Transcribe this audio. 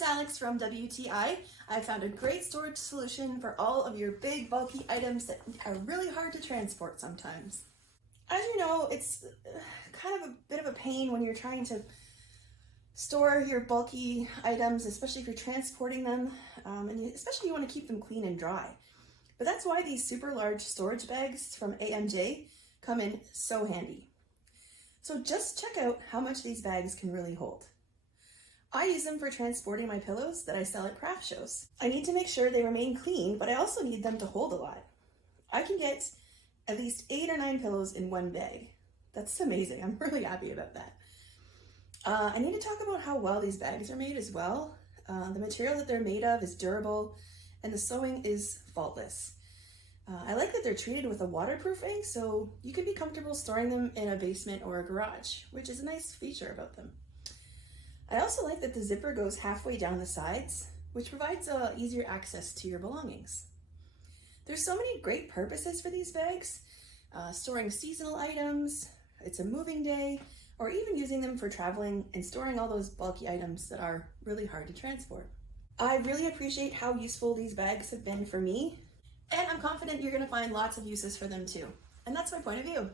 it's Alex from WTI. I found a great storage solution for all of your big bulky items that are really hard to transport sometimes. As you know, it's kind of a bit of a pain when you're trying to store your bulky items, especially if you're transporting them, and especially you want to keep them clean and dry. But that's why these super large storage bags from AMJ come in so handy. So just check out how much these bags can really hold. I use them for transporting my pillows that I sell at craft shows. I need to make sure they remain clean, but I also need them to hold a lot. I can get at least 8 or 9 pillows in one bag. That's amazing. I'm really happy about that. I need to talk about how well these bags are made as well. The material that they're made of is durable and the sewing is faultless. I like that they're treated with a waterproofing, so you can be comfortable storing them in a basement or a garage, which is a nice feature about them. I also like that the zipper goes halfway down the sides, which provides easier access to your belongings. There's so many great purposes for these bags, storing seasonal items, it's a moving day, or even using them for traveling and storing all those bulky items that are really hard to transport. I really appreciate how useful these bags have been for me, and I'm confident you're going to find lots of uses for them too. And that's my point of view.